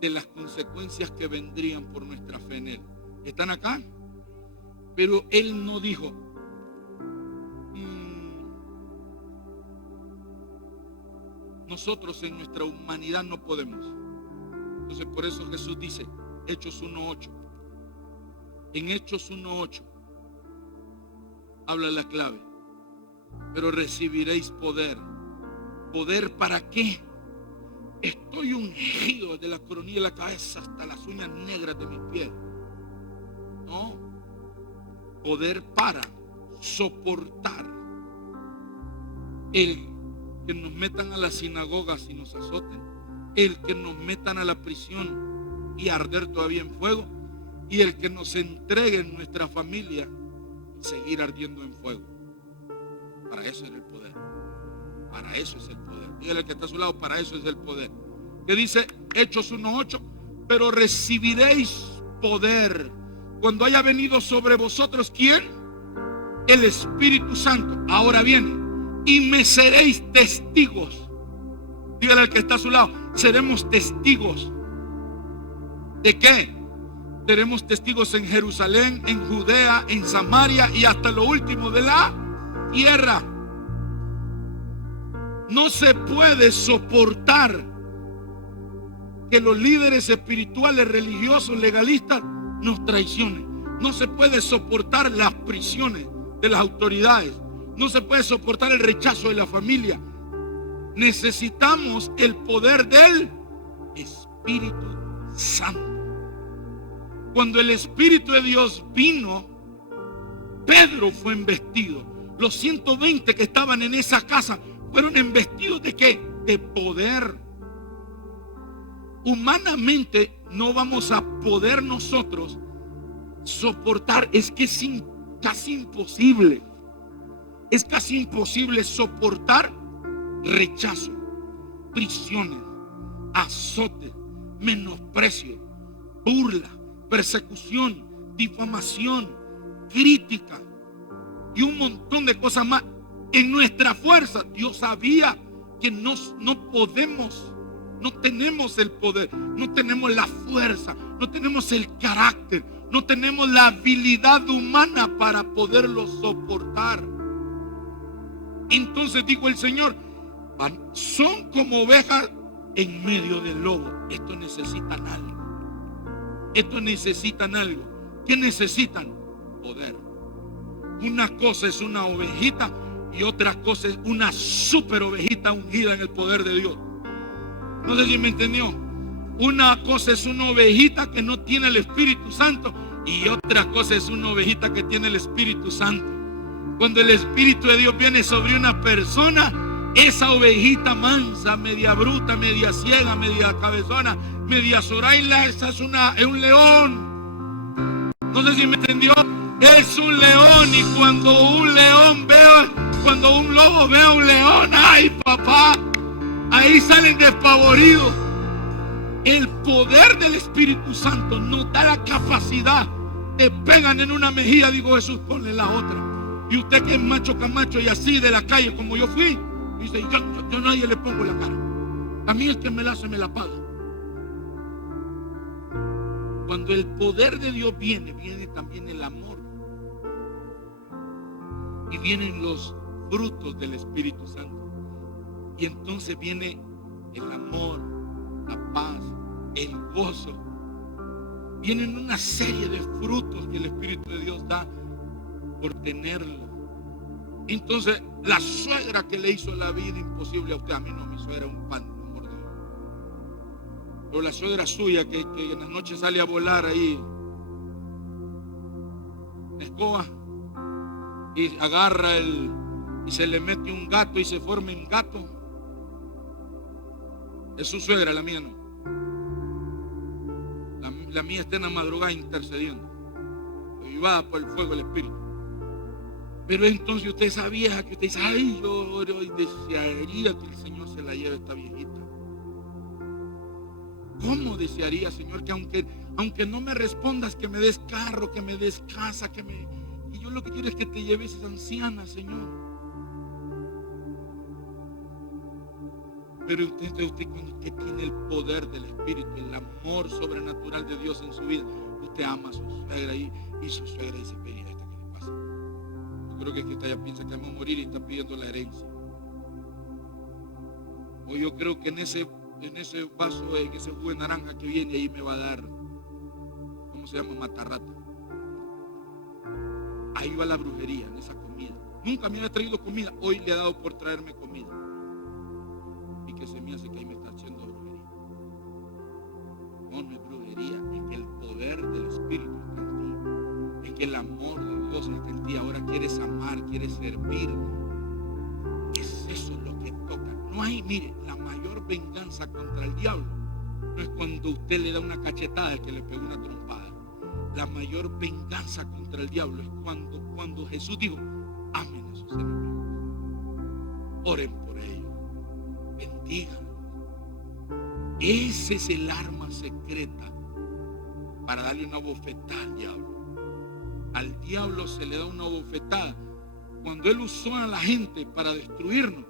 de las consecuencias que vendrían por nuestra fe en Él. ¿Están acá? Pero Él no dijo: nosotros en nuestra humanidad no podemos. Entonces por eso Jesús dice, Hechos 1:8. En Hechos 1:8 habla la clave: pero recibiréis poder. ¿Poder para qué? Estoy ungido desde la coronilla de la cabeza hasta las uñas negras de mis pies. No. Poder para soportar el que nos metan a las sinagogas y nos azoten, el que nos metan a la prisión y arder todavía en fuego, y el que nos entreguen nuestra familia y seguir ardiendo en fuego. Para eso es el poder. Para eso es el poder. Dígale al que está a su lado: para eso es el poder. ¿Qué dice Hechos 1:8? Pero recibiréis poder cuando haya venido sobre vosotros, ¿quién? El Espíritu Santo. Ahora viene: y me seréis testigos. Dígale al que está a su lado: seremos testigos. ¿De qué? Seremos testigos en Jerusalén, en Judea, en Samaria y hasta lo último de la tierra. No se puede soportar que los líderes espirituales, religiosos, legalistas nos traicionen. No se puede soportar las prisiones de las autoridades. No se puede soportar el rechazo de la familia. Necesitamos el poder del Espíritu Santo. Cuando el Espíritu de Dios vino, Pedro fue embestido. Los 120 que estaban en esa casa fueron embestidos ¿de qué? De poder. Humanamente no vamos a poder nosotros soportar. Es que es casi imposible. Es casi imposible soportar rechazo, prisiones, azotes, menosprecio, burla, persecución, difamación, crítica y un montón de cosas más. En nuestra fuerza, Dios sabía que no podemos, no tenemos el poder, no tenemos la fuerza, no tenemos el carácter, no tenemos la habilidad humana para poderlo soportar. Entonces dijo el Señor: son como ovejas en medio del lobo. Esto necesitan algo. Esto necesitan algo. ¿Qué necesitan? Poder. Una cosa es una ovejita y otra cosa es una super ovejita ungida en el poder de Dios. No sé si me entendió. Una cosa es una ovejita que no tiene el Espíritu Santo y otra cosa es una ovejita que tiene el Espíritu Santo. Cuando el Espíritu de Dios viene sobre una persona, esa ovejita mansa, media bruta, media ciega, media cabezona, media zoraila, esa es un león. No sé si me entendió. Es un león, y cuando un lobo ve a un león, ¡ay, papá! Ahí salen despavoridos. El poder del Espíritu Santo nos da la capacidad. Te pegan en una mejilla, digo: Jesús, ponle la otra. Y usted que es macho camacho y así de la calle como yo fui, Dice, yo a nadie le pongo la cara. A mí el que me la hace me la paga. Cuando el poder de Dios viene también el amor. Y vienen los frutos del Espíritu Santo. Y entonces viene el amor, la paz, el gozo. Vienen una serie de frutos que el Espíritu de Dios da por tenerlo. Entonces, la suegra que le hizo la vida imposible a usted, a mí no, mi suegra es un pan, amor de Dios. Pero la suegra suya que en las noches sale a volar ahí, la escoba, y agarra y se le mete un gato y se forma un gato. Es su suegra, la mía no. La mía está en la madrugada intercediendo, avivada por el fuego del Espíritu. Pero entonces usted, esa vieja que usted dice, ay, yo desearía que el Señor se la lleve a esta viejita. ¿Cómo desearía, Señor, que aunque no me respondas, que me des carro, que me des casa, y yo lo que quiero es que te lleves a esa anciana, Señor? Pero usted cuando usted tiene el poder del Espíritu, el amor sobrenatural de Dios en su vida, usted ama a su suegra y su suegra dice, ven, ¿esta qué le pasa? Yo creo que usted ya piensa que vamos a morir y está pidiendo la herencia. O yo creo que en ese vaso, en ese jugo de naranja que viene ahí me va a dar, ¿cómo se llama? Matarrata. Ahí va la brujería, en esa comida. Nunca me había traído comida, hoy le ha dado por traerme comida. Y que se me hace que ahí me está haciendo brujería. No es brujería, es que el poder del Espíritu está en ti. Es que el amor de Dios está en ti. Ahora quieres amar, quieres servir. Es eso lo que toca. No hay, mire, la mayor venganza contra el diablo no es cuando usted le da una cachetada al que le pegó una trompada. La mayor venganza contra el diablo es cuando Jesús dijo, amen a sus enemigos, oren por ellos, bendigan. Ese es el arma secreta para darle una bofetada al diablo. Al diablo se le da una bofetada cuando él usó a la gente para destruirnos,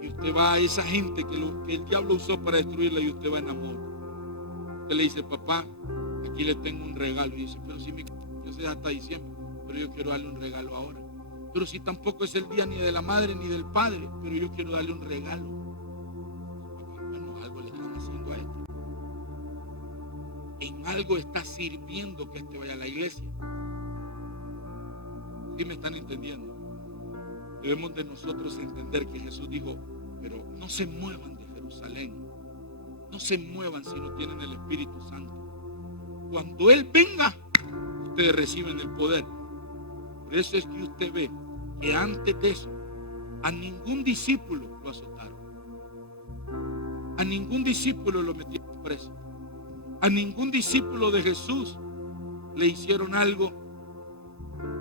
y usted va a esa gente que el diablo usó para destruirla, y usted va en amor. Usted le dice, papá, aquí le tengo un regalo. Y dice, pero si yo sé hasta diciembre, pero yo quiero darle un regalo ahora. Pero si tampoco es el día ni de la madre ni del padre, pero yo quiero darle un regalo. Bueno, algo le están haciendo a este. En algo está sirviendo que este vaya a la iglesia. ¿Sí me están entendiendo? Debemos de nosotros entender que Jesús dijo, pero no se muevan de Jerusalén. No se muevan si no tienen el Espíritu Santo. Cuando Él venga, ustedes reciben el poder. Por eso es que usted ve que antes de eso, a ningún discípulo lo azotaron. A ningún discípulo lo metieron preso. A ningún discípulo de Jesús le hicieron algo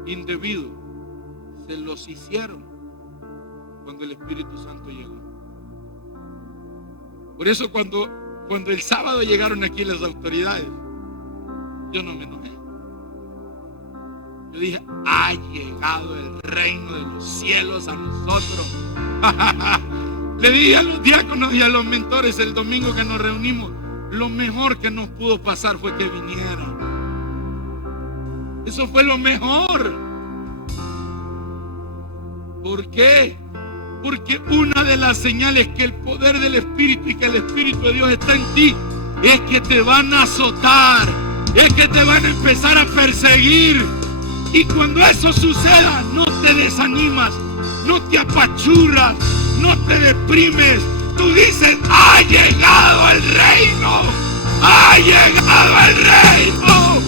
indebido. Se los hicieron cuando el Espíritu Santo llegó. Por eso cuando el sábado llegaron aquí las autoridades, yo no me enojé. Yo dije, ha llegado el reino de los cielos a nosotros. Le dije a los diáconos y a los mentores el domingo que nos reunimos, lo mejor que nos pudo pasar fue que vinieran. Eso fue lo mejor. ¿Por qué? Porque una de las señales que el poder del Espíritu y que el Espíritu de Dios está en ti es que te van a azotar, es que te van a empezar a perseguir. Y cuando eso suceda, no te desanimas, no te apachurras, no te deprimes. Tú dices, ha llegado el reino, ha llegado el reino.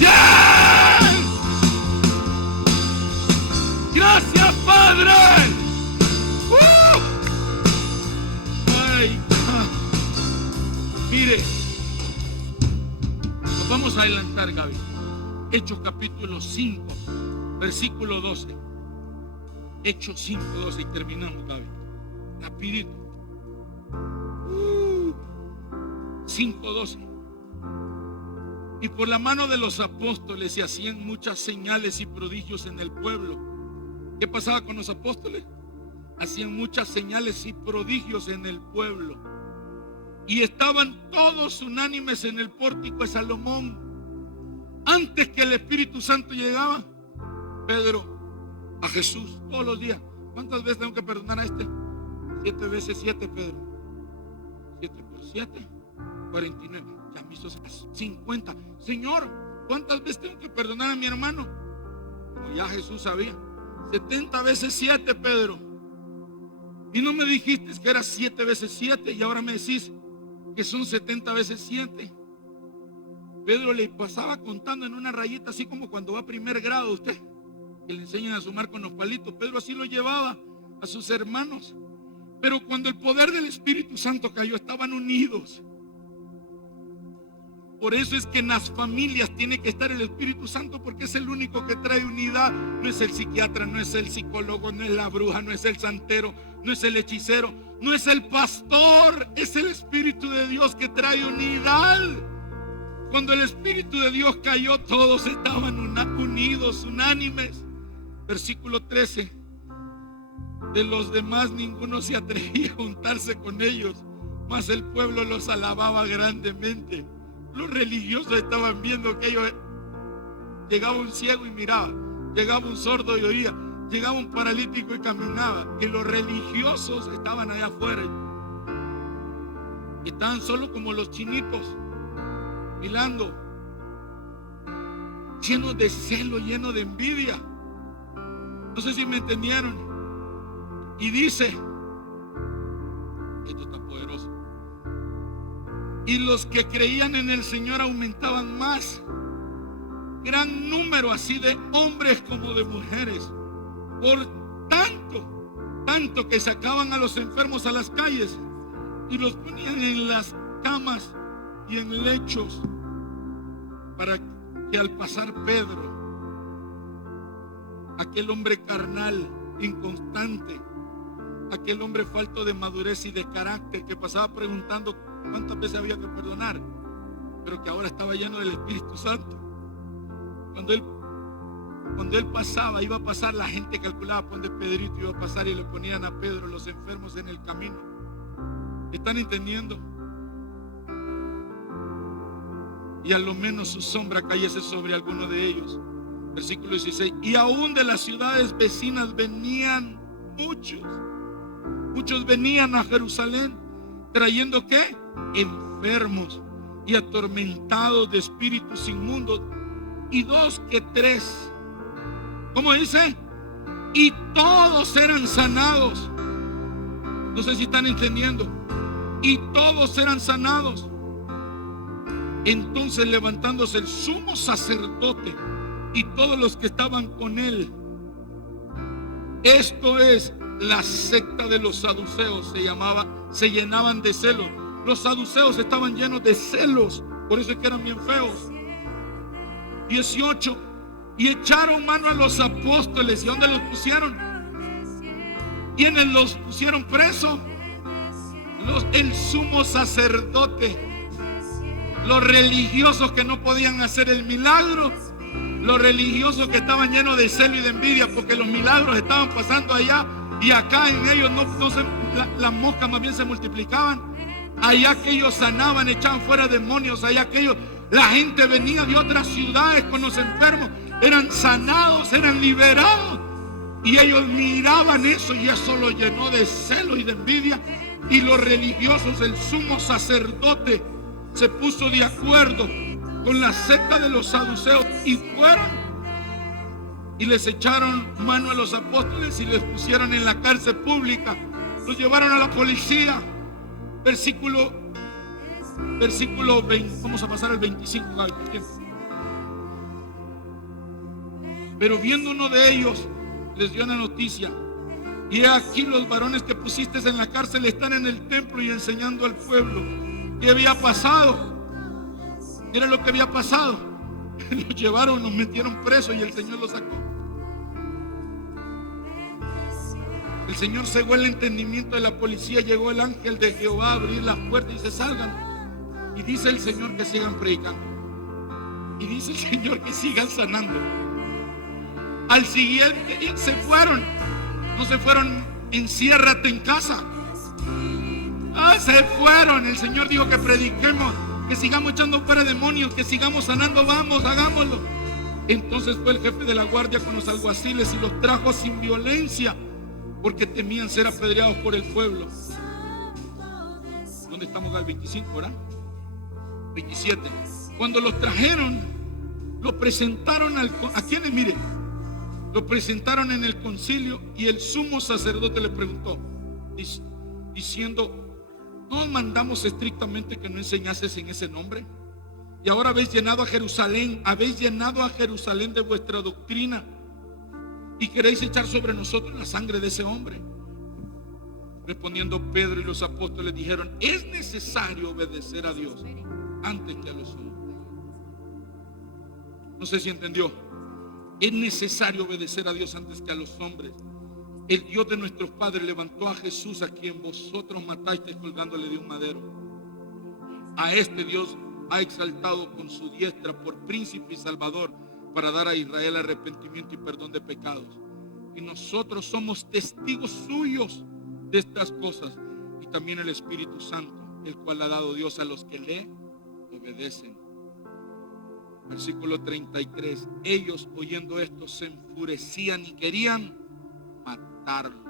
¡Yeah! Gracias, Padre. Ay, mire, nos vamos a adelantar, Gaby. Hechos capítulo 5, versículo 12. Hechos 5, 12 y terminamos, Gaby. Rapidito. 5, 12. Y por la mano de los apóstoles se hacían muchas señales y prodigios en el pueblo. ¿Qué pasaba con los apóstoles? hacían muchas señales y prodigios en el pueblo. Y estaban todos unánimes en el pórtico de Salomón. Antes que el Espíritu Santo llegaba, Pedro, a Jesús todos los días: ¿cuántas veces tengo que perdonar a este? 7 veces 7, Pedro. 7 por 7, 49. Ya me hizo 50. Señor, ¿cuántas veces tengo que perdonar a mi hermano? Como ya Jesús sabía. 70 veces 7, Pedro. Y no me dijiste que era 7 veces 7 y ahora me decís que son 70 veces 7. Pedro le pasaba contando en una rayita, así como cuando va a primer grado usted, que le enseñan a sumar con los palitos. Pedro así lo llevaba a sus hermanos. Pero cuando el poder del Espíritu Santo cayó, estaban unidos. Por eso es que en las familias tiene que estar el Espíritu Santo, porque es el único que trae unidad. No es el psiquiatra, no es el psicólogo, no es la bruja, no es el santero, no es el hechicero, no es el pastor. Es el Espíritu de Dios que trae unidad. Cuando el Espíritu de Dios cayó, todos estaban unidos, unánimes. Versículo 13. De los demás ninguno se atrevía a juntarse con ellos, mas el pueblo los alababa grandemente. Los religiosos estaban viendo que ellos, llegaba un ciego y miraba, llegaba un sordo y oía, llegaba un paralítico y caminaba. Y los religiosos estaban allá afuera, estaban solo como los chinitos, mirando, llenos de celo, llenos de envidia. No sé si me entendieron. Y dice, esto está poderoso: y los que creían en el Señor aumentaban más, gran número así de hombres como de mujeres, por tanto que sacaban a los enfermos a las calles y los ponían en las camas y en lechos, para que al pasar Pedro, aquel hombre carnal, inconstante, aquel hombre falto de madurez y de carácter, que pasaba preguntando cuántas veces había que perdonar, pero que ahora estaba lleno del Espíritu Santo. Cuando él pasaba, iba a pasar, la gente calculaba por donde Pedrito iba a pasar y le ponían a Pedro los enfermos en el camino. ¿Están entendiendo? Y a lo menos su sombra cayese sobre alguno de ellos. Versículo 16. Y aún de las ciudades vecinas venían muchos venían a Jerusalén, trayendo ¿qué? Enfermos y atormentados de espíritus inmundos, y 2 que 3. ¿Cómo dice? Y todos eran sanados. No sé si están entendiendo. Y todos eran sanados. Entonces, levantándose el sumo sacerdote y todos los que estaban con él, esto es la secta de los saduceos, se llenaban de celos. Los saduceos estaban llenos de celos, por eso es que eran bien feos. 18. Y echaron mano a los apóstoles. ¿Y dónde los pusieron? ¿Quiénes los pusieron preso? El sumo sacerdote, los religiosos que no podían hacer el milagro, los religiosos que estaban llenos de celo y de envidia porque los milagros estaban pasando allá y acá en ellos las moscas más bien se multiplicaban. Allá que ellos sanaban, echaban fuera demonios. Allá que ellos, la gente venía de otras ciudades con los enfermos, eran sanados, eran liberados, y ellos miraban eso y eso los llenó de celo y de envidia. Y los religiosos, el sumo sacerdote, se puso de acuerdo con la secta de los saduceos y fueron y les echaron mano a los apóstoles y les pusieron en la cárcel pública. Los llevaron a la policía. Versículo 20. Vamos a pasar al 25. Pero viendo uno de ellos, les dio una noticia: y aquí los varones que pusiste en la cárcel están en el templo y enseñando al pueblo. ¿Qué había pasado? Mira lo que había pasado. Los llevaron, los metieron presos y el Señor los sacó. El Señor cegó el entendimiento de la policía. Llegó el ángel de Jehová a abrir las puertas y dice: salgan. Y dice el Señor que sigan predicando. Y dice el Señor que sigan sanando. Al siguiente se fueron. No se fueron enciérrate en casa. Se fueron. El Señor dijo que prediquemos, que sigamos echando fuera demonios, que sigamos sanando. Vamos, hagámoslo. Entonces fue el jefe de la guardia con los alguaciles y los trajo sin violencia, porque temían ser apedreados por el pueblo. ¿Dónde estamos? Al 25, ¿verdad? 27. Cuando los trajeron, lo presentaron ¿a quiénes? Miren, lo presentaron en el concilio, y el sumo sacerdote le preguntó, diciendo: ¿no mandamos estrictamente que no enseñases en ese nombre? Y ahora habéis llenado a Jerusalén de vuestra doctrina, y queréis echar sobre nosotros la sangre de ese hombre. Respondiendo Pedro y los apóstoles dijeron: es necesario obedecer a Dios antes que a los hombres. No sé si entendió. Es necesario obedecer a Dios antes que a los hombres. El Dios de nuestros padres levantó a Jesús, a quien vosotros matasteis colgándole de un madero. A este Dios ha exaltado con su diestra por príncipe y salvador, para dar a Israel arrepentimiento y perdón de pecados. Y nosotros somos testigos suyos de estas cosas, y también el Espíritu Santo, el cual ha dado Dios a los que le obedecen. Versículo 33. Ellos, oyendo esto, se enfurecían y querían matarlo.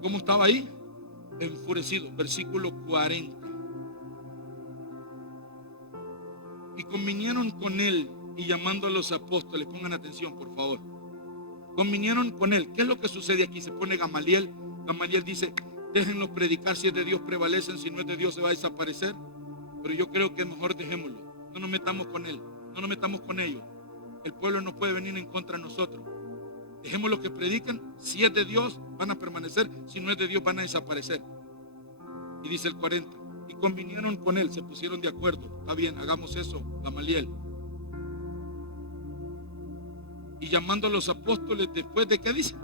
¿Cómo estaba ahí? Enfurecido. Versículo 40. Y convinieron con él, y llamando a los apóstoles, pongan atención por favor, convinieron con él. ¿Qué es lo que sucede aquí? Se pone Gamaliel. Gamaliel dice: déjenlos predicar, si es de Dios prevalecen, si no es de Dios se va a desaparecer. Pero yo creo que mejor dejémoslo, no nos metamos con él, no nos metamos con ellos. El pueblo no puede venir en contra de nosotros. Dejemos lo que predican. Si es de Dios van a permanecer, si no es de Dios van a desaparecer. Y dice el 40: y convinieron con él, se pusieron de acuerdo. Está bien, hagamos eso, Gamaliel. Y llamando a los apóstoles, después de, ¿qué dice?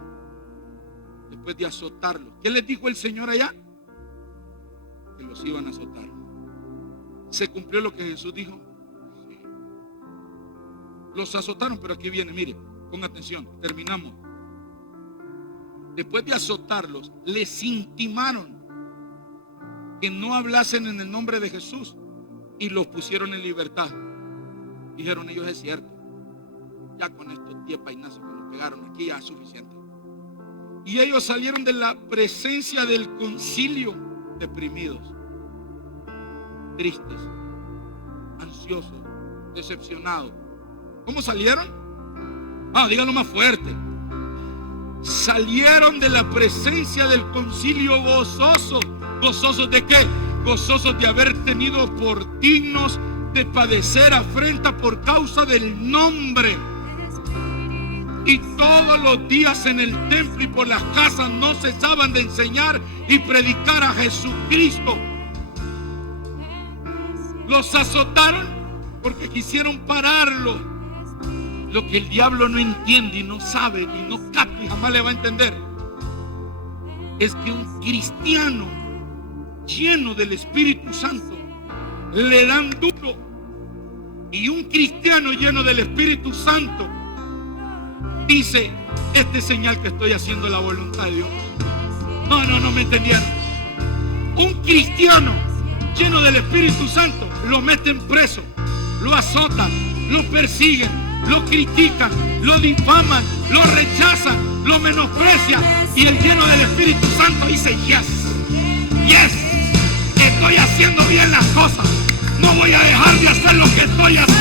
Después de azotarlos. ¿Qué les dijo el Señor allá? Que los iban a azotar. ¿Se cumplió lo que Jesús dijo? Sí. Los azotaron, pero aquí viene, mire, ponga atención, terminamos. Después de azotarlos, les intimaron que no hablasen en el nombre de Jesús, y los pusieron en libertad. Dijeron ellos: es cierto, ya con estos 10 painazos que nos pegaron aquí ya es suficiente. Y ellos salieron de la presencia del concilio deprimidos, tristes, ansiosos, decepcionados. ¿Cómo salieron? Díganlo más fuerte. Salieron de la presencia del concilio gozosos. ¿Gozosos de qué? Gozosos de haber tenido por dignos de padecer afrenta por causa del nombre. Y todos los días en el templo y por las casas no cesaban de enseñar y predicar a Jesucristo. Los azotaron porque quisieron pararlo. Lo que el diablo no entiende y no sabe y no capta y jamás le va a entender es que un cristiano lleno del Espíritu Santo le dan duro, y un cristiano lleno del Espíritu Santo dice: este es señal que estoy haciendo la voluntad de Dios. No me entendieron. Un cristiano lleno del Espíritu Santo lo meten preso, lo azotan, lo persiguen, lo critican, lo difaman, lo rechazan, lo menosprecian, y el lleno del Espíritu Santo dice: yes, estoy haciendo bien las cosas, no voy a dejar de hacer lo que estoy haciendo.